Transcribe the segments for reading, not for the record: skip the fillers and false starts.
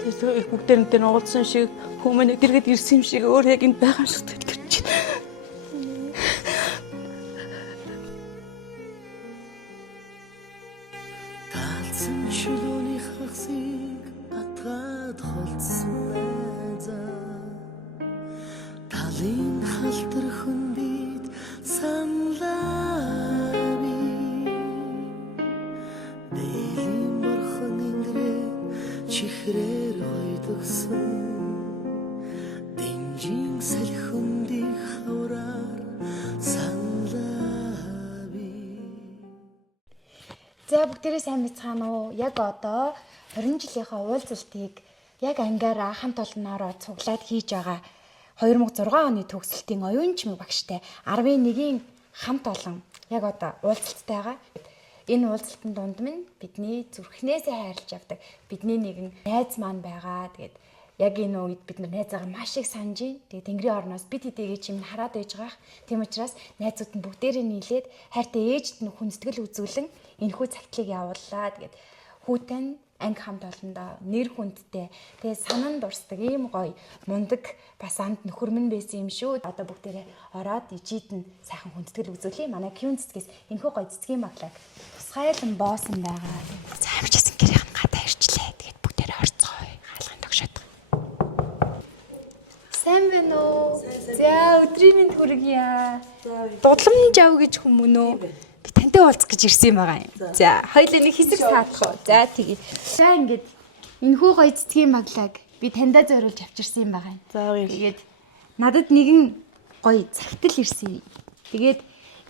Тэгээд бүгдээр нэгтэй уулзсан шиг хүмүүс дэргэд ирсэн юм шиг өөр яг энд байгаа шиг тэлгэрч байна. Талсан шүлөөний хагсыг батгаад холдсон найзаа талын халтар хүндийд санлаа би дэлийн борхон индрээд чихрээр гойдгсон дэнжин сэлхүндий хавраар санлаа би. За бүгдээрээ сайн бацгаана уу? Яг одоо 20 жилийнхаа уулзалтыг яг ангиараа хамт олноороо цуглаад хийж байгаа 2006 оны төгсөлтийн оюун чимэг багштай 11-ийн хамт олон яг одоо уулзалттай байгаа. Энэ уулзалтын дунд минь бидний зүрхнээсээ хайрлаж авдаг бидний нэгэн найз маань байгаа. Тэгээд яг энэ үед бид нар найзаагаа маш их санаж байна. Тэгээд Тэнгэрийн орноос бид хэдийгээ чимд хараад байж байгаа. Тийм учраас найзууд нь бүгдээрээ нийлээд хайртай ээжд нь хүндэтгэл үзүүлэн энэхүү цагтлыг явууллаа. Тэгээд хүүтэн анги хамт олондоо нэр хүндтэй тэгээд санан дурсдаг ийм гоё мундаг бас амт нөхөр минь байсан юм шүү. Одоо бүгдээрээ ороод ижид нь сайхан хүндэтгэл үзүүлье. Манай Кьюн цэцгээс энэхүү гоё цэцгийн маглаг тусгайлан боосон байгаа. За амжсан гэрийн гадаа ирчлээ. Тэгээд бүгдээрээ орцгоё. Хаалган тогшоод. Сайн байна уу? За өдрийн минь хүргье. Дудламж ав гэж хүмүүн үү? Би тантай уулзах гэж ирсэн юм байгаа юм. За, хоёулаа нэг хэсэг саадах уу. За, тэгээд. За, ингээд энэхүү гоё цэцгийн маглаг би таньдаа зориулж авчирсан юм байгаа юм. За, тэгээд надад нэгэн гоё цагтл ирсэн. Тэгээд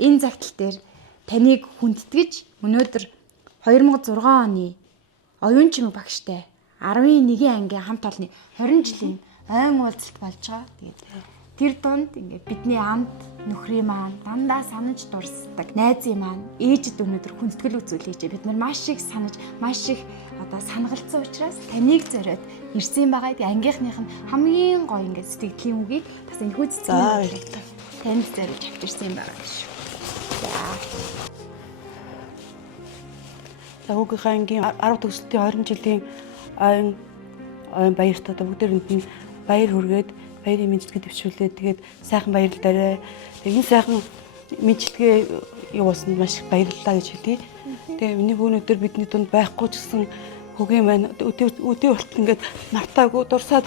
энэ цагтл дээр таныг хүндэтгэж өнөөдөр 2006 оны оюун чимэг багштай 11-ийн ангийн хамт олонны 20 жилийн ойн уулзалт болж байгаа. Тэгээд тэр донд ингээд бидний амт нөхрийн маань дандаа санаж дурсдаг найзын маань ээжд өнөөдөр хүндэтгэл үзүүлээч. Бид нар маш их санаж маш их одоо санагалцсан учраас таныг зориод ирсэн байгаа. Тэгээ ангийнхных нь хамгийн гоё ингээд сэтгэлийн үгийг бас энэ хүзцэн танд зориулж авчирсан юм байгаа шүү. За хүүгийнхээ ангийн 10 төгсөлтийн 20 жилийн ойн баяртаа бүгдээр энд баяр хүргээд баярын мэдлэгээ төвшүүлээд тэгээд сайхан баярлалаа. Тэгээд энэ сайхан мэдлэгээ явуулсанд маш их баярлалаа гэж хэлье. Тэгээд миний өнөөдөр бидний дунд байхгүй ч гэсэн хөгийн маань өдөө болт ингээд мартаагүй дурсаад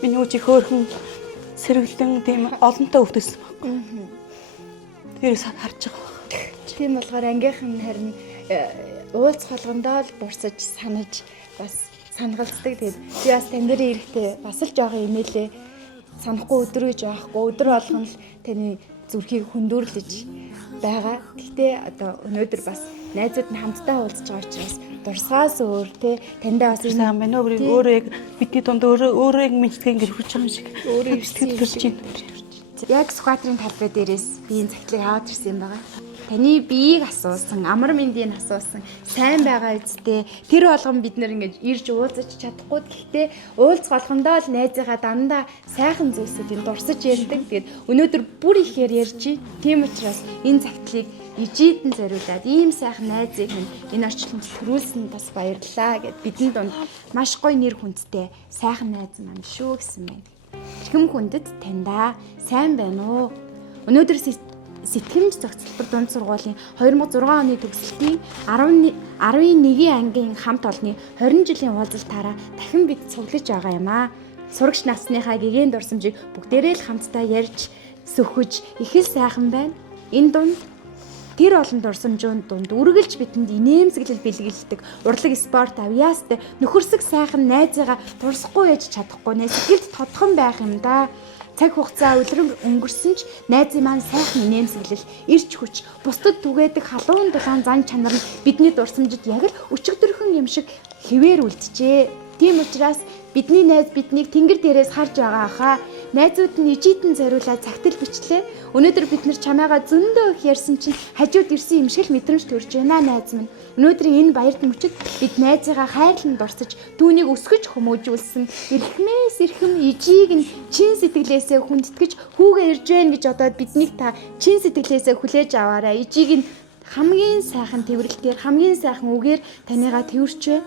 миний үчиг хөөрхөн сэргэлэн тийм олонтой өвдөсөн байхгүй. Тэрээс харж байгаа. Тийм болохоор ангийнхан харин уулзах болгондоо л дурсаж санаж бас санагалцдаг. Тэгээд би бас тань дээр ирэхдээ бас л жоохон имэйлээ санахгүй өдөр гэж байхгүй. Өдөр болгон л таны зүрхийг хөндөөрлөж байгаа. Гэхдээ одоо өнөөдөр бас найзууд нь хамтдаа уулзж байгаа учраас дурсгаас өөр те таньдаа бас сайн байна уу? Өөрөө яг бидний дунд өөрөө яг мэддэг ингэж хүрч байгаа юм шиг. Өөрөө сэтгэл төрж байна. Яг Сүхбаатарын талбай дээрээс би энэ цагтлыг аваад ирсэн юм байгаа. Таны биеийг асуусан, амар мэндийг асуусан, сайн байгаа үсттэй. Тэр болгон бид нэр ингэж ирж уулзаж чадахгүй. Гэхдээ уулзах болгондоо л найзынхаа дандаа сайхан зүйлсүүдийг дурсаж ярьдаг. Тэгээд өнөөдөр бүр ихээр ярьж байна. Тийм учраас энэ цагтлыг ижидэн зориулаад ийм сайхан найзыг энэ орчилгонд төрүүлсэнд бас баярлалаа гэд бидний дунд маш гоё нэр хүндтэй сайхан найз маань шүү гэсэн байна. Эрхэм хүндэт таньдаа сайн байна уу? Өнөөдөр сэтгэмж зохицолтор дунд сургуулийн 2006 оны төгсөлтийн 11-ийн ангийн хамт олонны 20 жилийн уулзалтаараа дахин бид цуглаж байгаа юм аа. Сурагч насныхаа гэгээн дурсамжийг бүгдээрээ л хамтдаа ярьж сөхөж их л сайхан байна. Энэ дунд тэр олон дурсамжууд дунд үргэлж бидэнд инээмсэглэл бэлгэлдэг урлаг спорт авьяастай нөхөрсөг сайхан найзыгаа дурсахгүй яж чадахгүй нэ сэтгэлд тодхон байх юм да. Цаг хугацаа өлрөг өнгөрсөн ч найзын маань сайхан инээмсэглэл ирч хүч бусдад түгээдэг халуун дулаан зан чанар нь бидний дурсамжид яг л өчигдөрхөн юм шиг хэвээр үлджээ. Тийм учраас бидний найз биднийг тэнгэр дээрээс харж байгаа хаа. Найзууд нь ижидэн зориулаад цагтл бичлээ. Өнөөдөр бид нар чамайгаа зөндөө их ярьсан чинь хажууд ирсэн юм шиг л мэдрэмж төрж байна найз минь. Өнөөдрийн энэ баярт мөчид бид найзыгаа хайрлан дурсаж түүнийг өсгөж хүмүүжүүлсэн эрхмээс эрхэм ижийг нь чин сэтгэлээсээ хүндэтгэж хүүгээ ирж гэн гэж одоо биднийг та чин сэтгэлээсээ хүлээж аваарай. Ижийг нь хамгийн сайхан тэмрэлтээр хамгийн сайхан үгээр танийгаа тэрвэрчээ.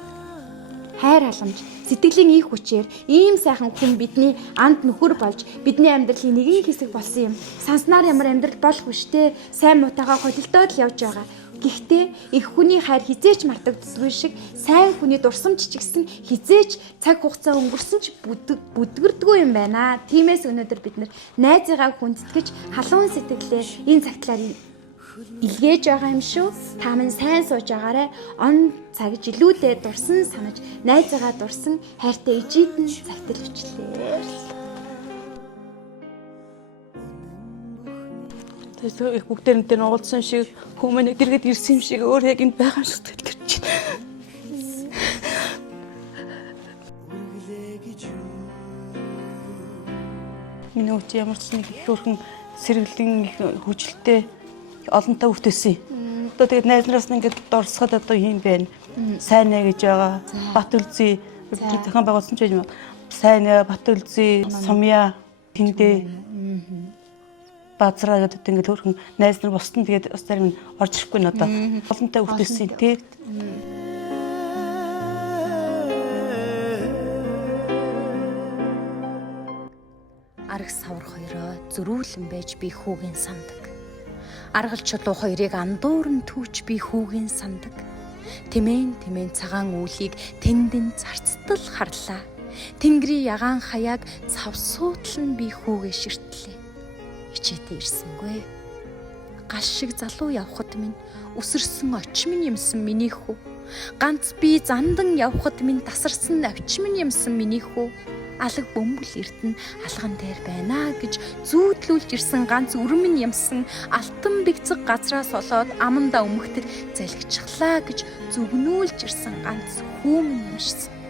Хайр халамж, сэтгэлийн их хүчээр ийм сайхан хүн бидний анд нөхөр болж бидний амьдралын нэгэн хэсэг болсон юм. Санснаар ямар амьдрал болохгүй штэ. Сайн муутайгаа хөдөлтөөд л явж байгаа. Гэхдээ их хүний хайр хизээч мартагддаггүй шиг сайн хүний дурсамж ч гэсэн хизээч цаг хугацаа өнгөрсөн ч бүдгэрдэггүй юм байна. Тиймээс өнөөдөр бид найзыгаа хүндэтгэж халуун сэтгэлээ энэ цагтлаар илгээж байгаа юм шүү. Та минь сайн сууж агаарэ. Он цаг жилүүдээ дурсан санаж найзыгаа дурсан хайртай ижидэн цагтл өчлөө. Тэгээд их бүгдээр энэ уулзсан шиг хүмүүнийг дэргэд ирсэн юм шиг өөр яг энэ байгаа сэтгэл төрж байна. Миний үуч ямар ч нэг их хөрхөн сэргэлэн их хүчлээ олонтой өвтөсөн. Одоо тэгээд найз нараас нь ингээд дурсахад одоо юм байна. Сайн нэ гэж байгаа. Бат үлзий зохион байгуулсан ч юм. Сайн нэ бат үлзий сумья тэндээ базраа гэдэг ингээд хөрхөн найз нар босдон тэгээд бас зарим нь орж ирэхгүй н одоо олонтой өвтөсөн тий. Арга савар хоёроо зөрүүлэн байж би хүүгийн сандаг. Аргал чулуу хоёрыг андуурн түүч би хүүгийн сандаг. Тэмээн цагаан үүлийг тэндэн зарцтал харлаа. Тэнгэрийн ягаан хаяаг цавсуутлан би хүүгээ ширтлээ. Ичээтэй ирсэнгүй. Гал шиг залуу явхад минь өсөрсөн очмын юмсан миний хүү. Ганц би зандан явхад минь тасарсан навчмын юмсан миний хүү. Алаг бөмбөл эрдэнэ алган дээр байна гэж зүүдлүүлж ирсэн ганц өрмөн юмсан алтан бэгцэг газраас олоод амандаа өмгтөд залгичглаа гэж зүгнүүлж ирсэн ганц хүүмэн юмшсан.